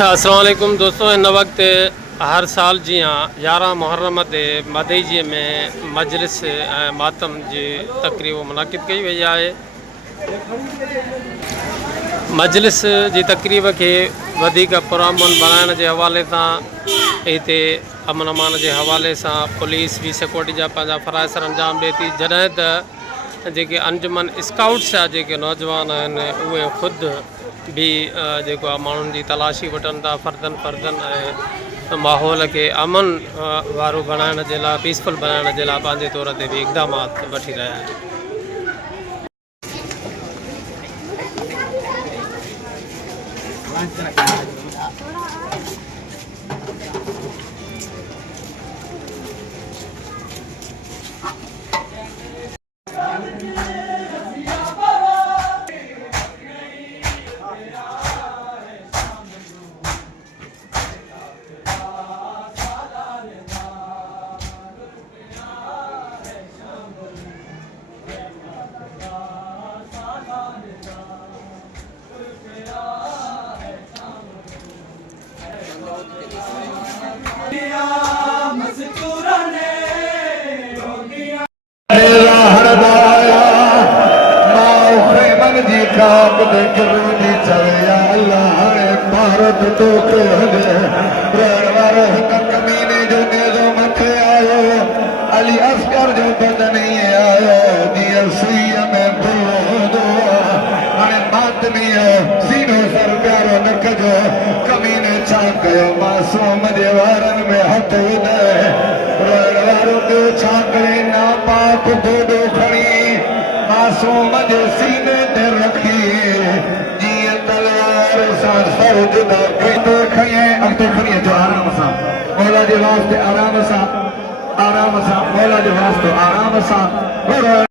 अस्सलाम वालेकुम दोस्तों, इन वक्त हर साल जी हाँ 11 मुहर्रम ते मदईजीअ में मजलिस ऐं मातम जी तकरीब मुनाक़िद कई वई आहे। मजलिस जी तकरीब के वधीक पुरअमन बणाइण जे हवाले सां हिते अमन अमान जे हवाले सां पुलिस भी सिक्योरिटी जा पंहिंजा फ़राइज़ अंजाम ॾिए थी, जॾहिं त जेके अंजुमन स्काउट्स जा जेके नौजवान आहिनि उहे ख़ुदि भी जेको आहे माण्हुनि जी तलाशी वठनि था, फ़र्दनि ऐं माहौल खे अमन वारो बणाइण जे लाइ, पीसफुल बणाइण जे लाइ पंहिंजे तौर ते भी इक़दामात वठी रहिया आहिनि। भारत तो कमीने जो नेज़ो मथे आयो, अली अस्कर जो बदनी आयो, जीअं सुईअ में बुलो हाणे मातमी सीनो सर प्यारो न कजो। कमीने छा कयो, मासूम जे वारनि में हथ विधे, रोअण वारो ॿियो छा करे, नापाक बोडो खणी मासूम जे सीने ते रखी, जीअं तलवार सां सर जुदा अॻिते खणी अचो आराम सां, मौला जे वास्ते आराम सां, मौला जे वास्ते आराम सां।